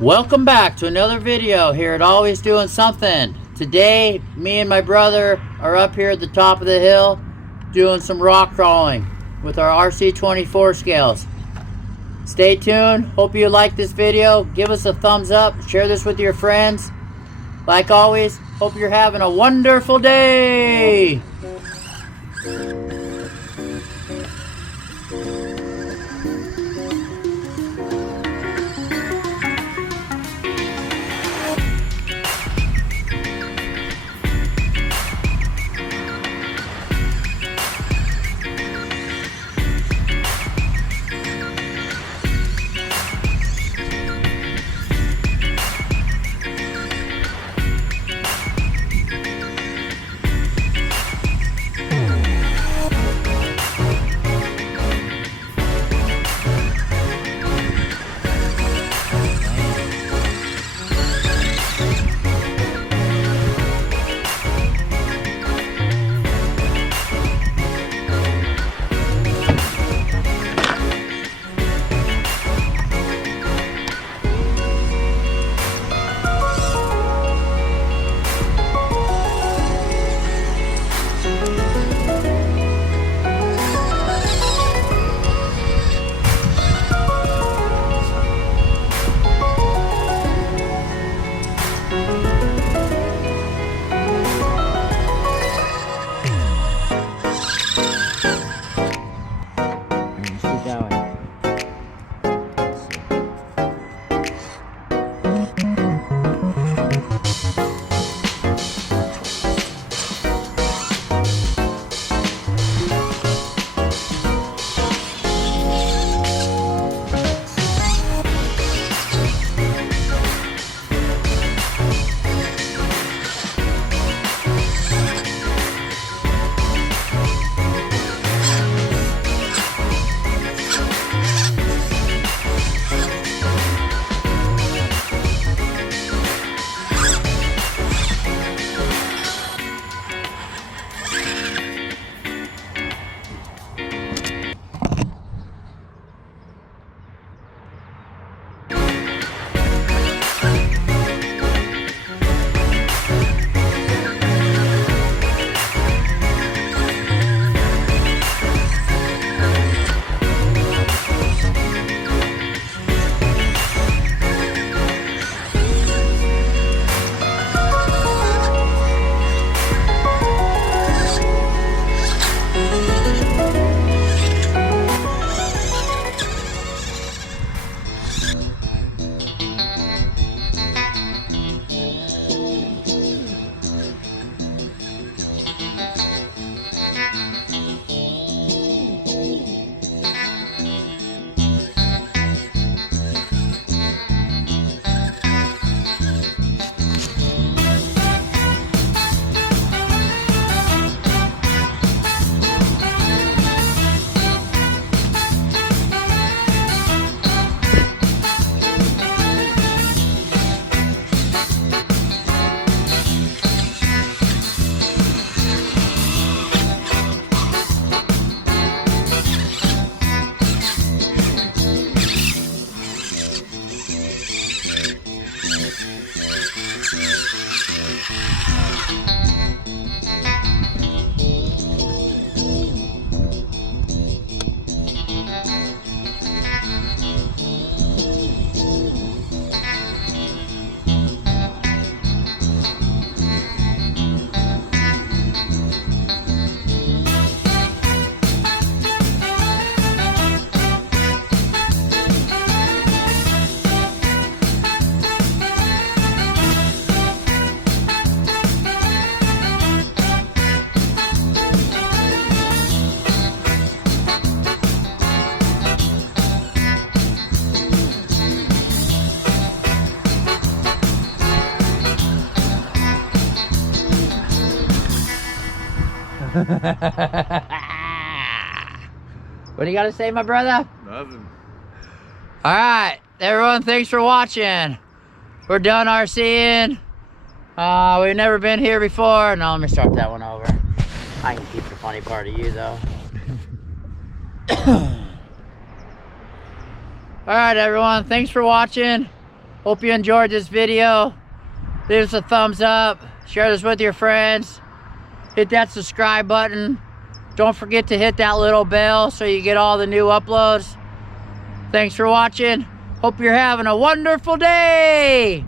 Welcome back to another video here at Always Doing Something. Today, me and my brother are up here at the top of the hill doing some rock crawling with our RC24 scales. Stay tuned. Hope you like this video. Give us a thumbs up. Share this with your friends. Like always, hope you're having a wonderful day. What do you got to say, my brother? Nothing. All right, everyone, thanks for watching. We're done RCing. We've never been here before. No, let me start that one over. I can keep the funny part of you, though. All right, everyone, thanks for watching. Hope you enjoyed this video. Leave us a thumbs up. Share this with your friends. Hit that subscribe button. Don't forget to hit that little bell so you get all the new uploads. Thanks for watching. Hope you're having a wonderful day.